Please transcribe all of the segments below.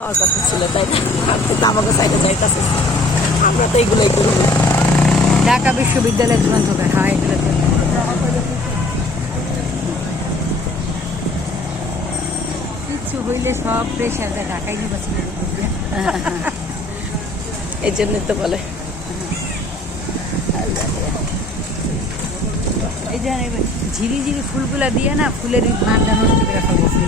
আমার কথা ছিল তাই না, আপনি তো আমাকে সাইডে যাইতেছে, আমরা তো এইগুলোই করি। ঢাকা বিশ্ববিদ্যালয়ের গ্রন্থগার, হ্যাঁ এগুলো তো কিছু হইলে সব প্রেশার ঢাকা ইউনিভার্সিটির উপর দিয়া। এই জন্যই তো বলে এই যে ঝিরি ঝিরি ফুলগুলা দিয়ে না ফুলের মানটা নষ্ট করে ফেলেছে।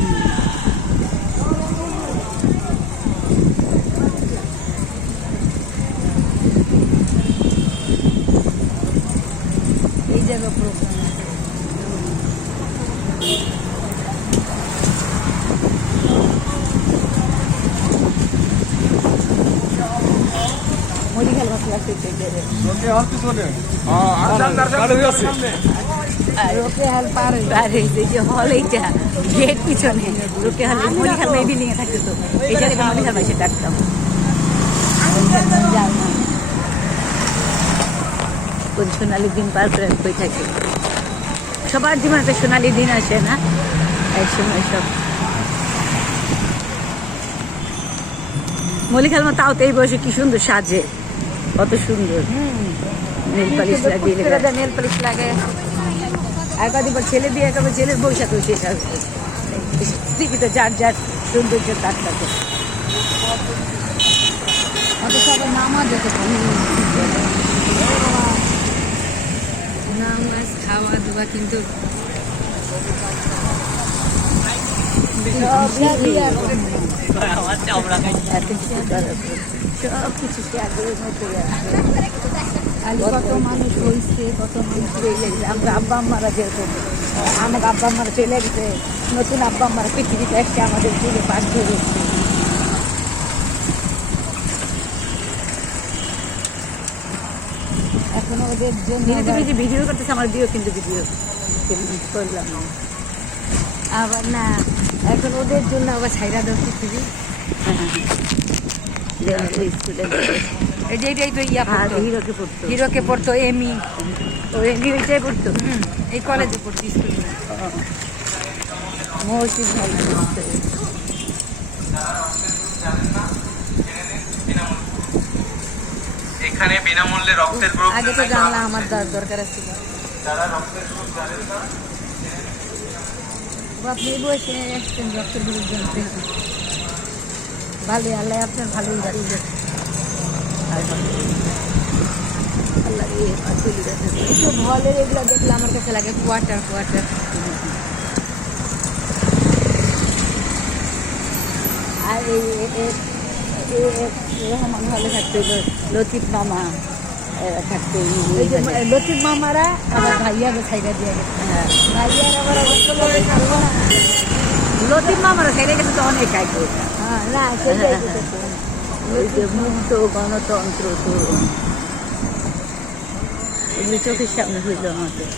এই জায়গা প্রোগ্রাম মরিখাল মশলা রোকে হাল পার হয়েছে যে হল এইটা গেট পিছনে রোকে হাল মরিখাল মেয়ে বিল্ডিং এ থাকতো, তো এইটা দেখে মরিখাল মাইসে ডাকতাম। কোন সোনালি দিন পার করে হয়ে থাকে, সবার জীবনে একটা সোনালি দিন আসে না এক সময় সব। মলিখাল মা তাও তো এই বয়সে কি সুন্দর সাজে, কত সুন্দর নেল পালিশ লাগিয়ে, নেল পালিশ লাগে একবার ছেলে দিয়ে একেবারে ছেলের বউ সাথে শেষ আসবে। টিভিতে যার যার সৌন্দর্য তার থাকে। সবাই নামাজ নামাজ খাওয়া দাওয়া কিন্তু সব কিছু আগের মতো কত মানুষ হয়েছে, কত মানুষ রয়ে গেছে। আমরা আব্বা আম্মারা যেরকম, আমার আব্বা আম্মারা চলে গেছে, নতুন আব্বা আম্মারা পৃথিবীতে একটা আমাদের যুগে পাশ ধরে। এখন ওদের জন্য তুমি যে ভিডিও করতেছে আমার দিও, কিন্তু ভিডিও করলাম না আবার না, এখন ওদের জন্য আবার ছাইরা দেওয়া পৃথিবী। স্কুলে এটাই তো ইয়া হিরোকে পড়তো, হিরোকে পড়তো এমি, ও এমি ওইটাই পড়তো, এই কলেজে পড়তো স্কুলে। মসজিদ ভালো এখানে বিনামূল্যে রক্তের গ্রুপ। আগে তো জানলাম আমার দরকার ছিল। যারা রক্তের গ্রুপ জানেন না, আপনি বসে আসছেন রক্তের গ্রুপ জানতে, ভালোই আল্লাহ আপনার ভালোই রাখবে। হলের এগুলো দেখলে আমার কাছে লাগে কোয়ার্টার আর রহমান হলে থাকতো লতিফ মামা থাকতো, লতিফ মামারা আবার ভাইয়া ছাইরা দিয়ে গেছে। হ্যাঁ ভাইয়ার আবার লতিফ মামারা ছাইরা গেছে তো অনেক আগে। হ্যাঁ না ওই যে মুক্ত গণতন্ত্র তো এগুলি চোখের সামনে হইল আমাদের।